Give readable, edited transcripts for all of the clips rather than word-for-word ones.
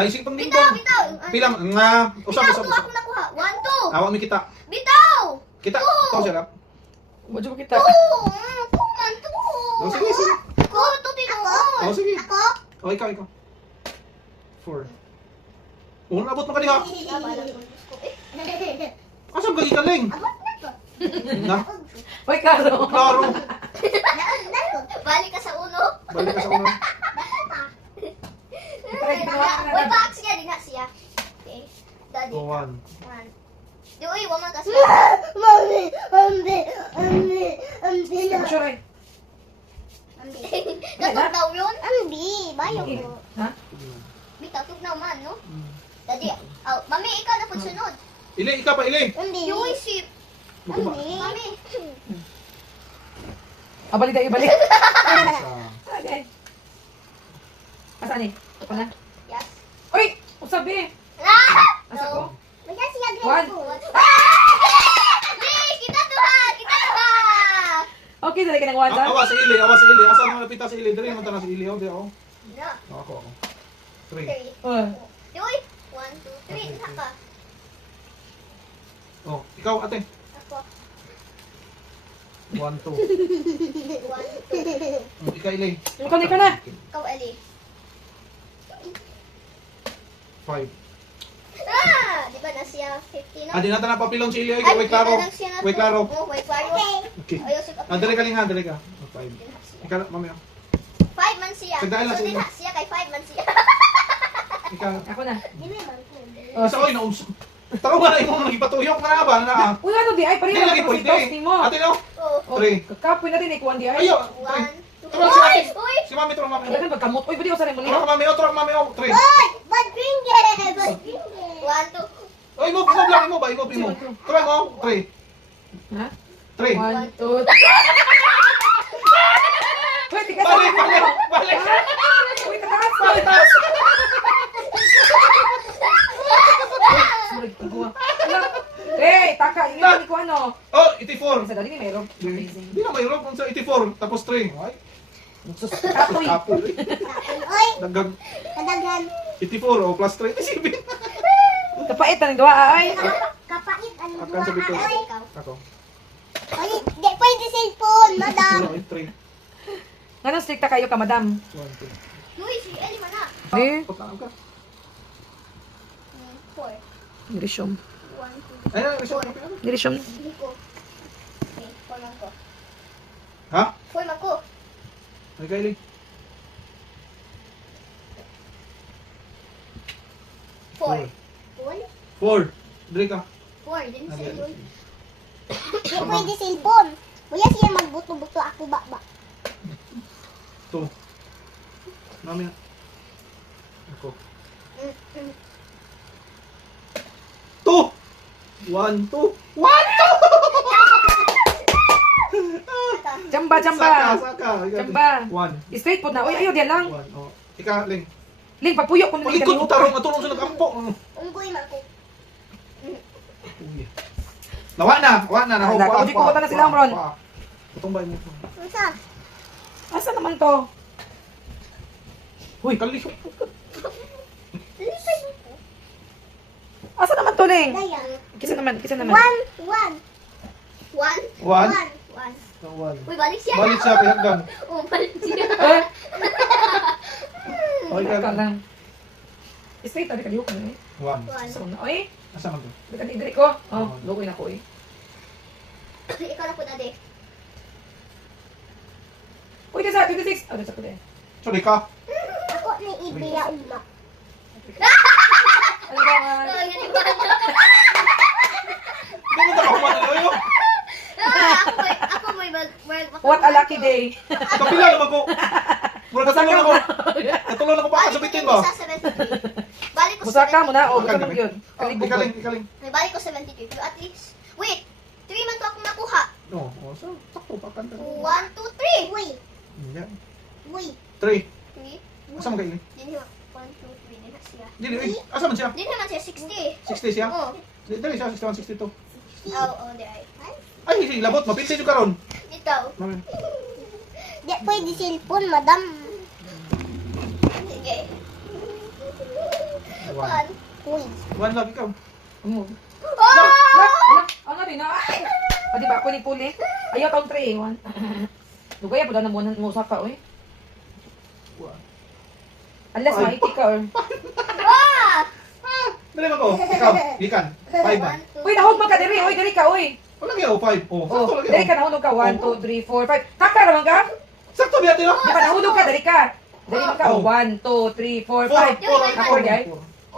Isip pang ding Bitaw, dong. bitaw. Pilang nga usap Bitaw, usap. two ako nakuha. 1, 2. Awa mi kita. Bitaw! Kita. Two. Ikaw sila. Wadyo kita. 2! 2 man, 2! Oh, sige, sige. Ako, 2 tinuod. Oh, sige. Ako? Oh, ikaw. 4. Oh, nabot mo kaniha. Tama lang ang gusto ko. Eh. Asam ka gikaling? Abot na to. Na. Uy, Karo. Klaro. Balik ka sa uno. Balik ka sa uno. Uy, box niya. Di na siya. Okay. Daddy. Oh, 1. 1. Di, uy, waman kasi. Sure, eh. Natog daw yun? Bayo Okay. ko. Ha? Bitaw, tug na man, no? Daddy, mami, ikaw na po sunod. Ili, ikaw pa, ili. Yung isip. Magkuba. Mami. Balik tayo, balik. Isa. Okay. Asaan eh? Ito na. Yes. Uy! Usabi! Asa ko? Maya siya One. Kita tuhan! Kita tuhan! Okay, dali ka ng one, ha? Awa sa ili, awa sa ili. Asa mo napita sa ili? Dali mo tanong sa ili. Oh, di ako. Na. Ako. 3. 3. Uy! 1, 2, 3. Isa ka. Oh, ikaw ate. Ako. 1, 2. 1, 2. Ikaw ili. Ikaw na. Ikaw, Eli. 5. Di ba na siya 50 na? Ah, di natin na papilong si ili. Ay, Ikaw, wait klaro. di na lang siya na Wait to. klaro. Oh, wait klaro. Okay. Ayaw siya Ah, dali ka lang ha, dali ka. 5. Ikaw, mamaya. 5 man siya. Sagdaan lang So, sila. di na siya kay 5 man siya. Ikaw. Ako na. Di na man. Isa ko inausap. Taro ba na imo nagipatuyok na ba na? Uy, ano di? Ay, Di pareho lagi na pwede. si Toasty mo. Ate no? Oh. 3. Kapoy natin eh, kuwan di ay. Ayo. 1, 2. Tara, si Uy! Mami. Uy! Si mami turo mami. Dagan pagkamot. Uy, pwede ko sa rin mo Turo ka mami, oh, turo ka mami, oh. 3. Bad finger! Bad finger! 1, 2. Oh, move lang, move ba? Move mo. Try mo, 3. Ha? 3. 1, 2, 3. Uy, tika sa Balik, balik, balik. Uy, tataas. Balik, taas. Sulag, pagkuha. Hey, taka, yun yung ko ano. Oh, 84. Sa dali ni Meron. Amazing. Di na mayroon kung sa 84, tapos 3. Ay, Sus, kapoy. kapo. Uy! Dagdag Kadaghan. 84, oh, plus 3. 7. Kapait na ng duwa, ay. Kapait ang Akan sa bito. Ay! Ako. Uy! Di pwede cellphone, madam! 3. Ganun stricta kayo ka, madam. 1, 2. Uy, si Eli man na. Di. Pagkaan ka. 4. Dirisyom. 1, 2. Ay, ay, ay, Dirisyom. Hindi ko. Okay, 4 man ko. ha? 4 man ko. Ay, Kylie. 4. 4. Dre ka. 4, din siya yun. Di pwede cellphone. Buya siya magbuto-buto ako ba. 2. Mami. Ako. 2. 1, 2. 1, 2! Jamba, jamba. Saka. Jamba. 1. Straight po na. Uy, ayaw, diyan lang. 1. Oh. Ika, Ling. Ling, pagpuyok ko na Palikot mo tarong matulong sa nag-ampo. Unggoy man ko. Nawa na. Nahupa. Nakauji ko na sila, Amron. Itong bahay mo. Unsa? Asa naman to? Uy, kalisok. Asa naman to, Ling? Daya. Kisa naman. 1, 1. 1. 1. 1. Uy, balik siya. Balik siya, pinagdan. Oh, balik siya. Eh, Okay, ka lang. Straight, tadi kaliw ko na eh. 1. 1. So, na, oy. Asa man to? Dali ko. Oh, lukoy na ko eh. Ikaw na po na, de. Uy, desa, 26. Oh, desa ko din. Sorry ka. Ako ni Ibiya uma. Ano ba? Oh, ganyan ba? Hindi mo nakakuha na yun. Ako may What a lucky day. Kapila naman ko. Mura katulong ako. Katulong ako pa kasabitin ba? Balik ko Musaka mo na. Oh, Makan buka kami. mo yun. Kalibog ko. Ikaling. May balik ko 73. Pero at least, wait, 3 man to akong nakuha. No, so, sakto pa kanta. 1, 2, 3. Uy, Yan. uy. 3. 3. Asa man kayo? Din naman. 1, 2, 3. Din na siya. Dili, asa man siya? Din naman siya 60. 60 siya? Oh. Dili siya, 61, 62. Oh, di ay. Ay, hindi, labot, mapinti yung karon. Ikaw. Mami. Di pwede cellphone, madam. Sige. One. Uy. One lang, ikaw. Move. Oh! Ano rin na? O diba, ako ni Puli. Ayaw taong 3 eh. 1. Lugay, pala na muna mo ka, oy. One. Unless Ay. maiti ka, or... Ah! Dali mo ko. Ikaw, ikan. 5 na. One, two, Uy, nahulog ka diri, oy, diri ka, oy. Walang yaw, 5. Oh, Oh, sakto lang diri yaw. ka, nahulog ka. 1, 2, 3, 4, 5. Taka naman ka? Sakto biya tino. Di ba, nahulog ka, diri ka. Diri man ka, Oh. 1, 2, 3, 4, 5. Four. Ako, guys.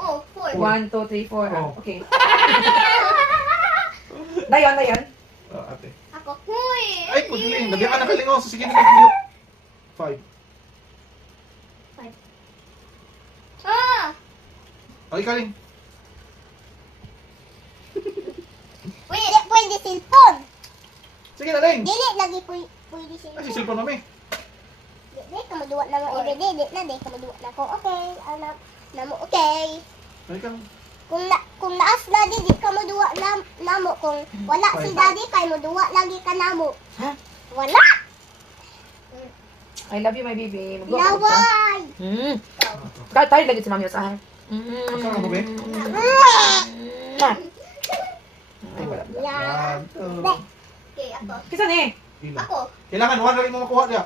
Oh, four. 1, 2, 3, 4. Oh. Okay. Dayon, dayon. Ate. Ako. Huy! Ay, kudiling. Nabiyaan na kalingaw. So, sige na kalingaw. 5. Ah! Ay, kaling. Dili pwede cellphone. Sige na, Ling. Dili lagi pwede Ay, si cellphone. cellphone namin. Dili ka maduwa na nga everyday. Dili na, dili ka maduwa na ko. Okay, anak. Namo, okay. Ay, ikaw. Kung naas na di ka maduwa na namo. Kung wala si daddy kay maduwa lagi ka namo. Ha? Wala. I love you, my baby. Magluwa ka. Laway. Tayo lagi si Mami sa akin. Saan mo, be? Ay, wala. Yan. 1, 2. Okay, ako. Kisa ni? Ila. Ako. Kailangan 1 na rin mo makuha niya.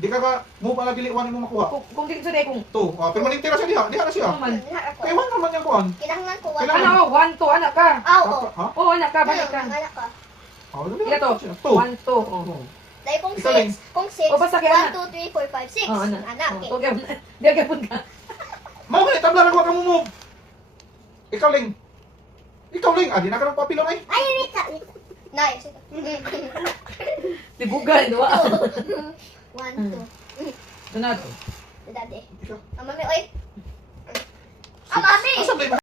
Di ka ka, move ala dili 1 mo makuha. Kung di sa kung 2. Pero maning tira siya diha. Diha na siya. ano man. Lahat ako. Kaya 1 naman yung kuhan. Kinahanglan ko. Kailangan. Ano, 1, 2, anak ka. Aw, oh. Ha? Oo, anak ka, balik ka. Anak ka. Oh, Ila to? 2. 1, 2. Oh. Dahil kung Ikaw, Ling. 6. Kung 6. O, basta kaya 1, na. 2, 3, 4, 5, 6. Oh, anak. Anak. Oh, okay. Di ka pun ka. Mau ka tabla ra ko ka mo move. Ikaw Ling. Ikaw Ling, adi na ka ng papilon ay. Ay, Rita. Nice. Tibugan, diba? 1, 2. Sunod. Daddy. Ikaw. Mami, oy. Mami! Asa ba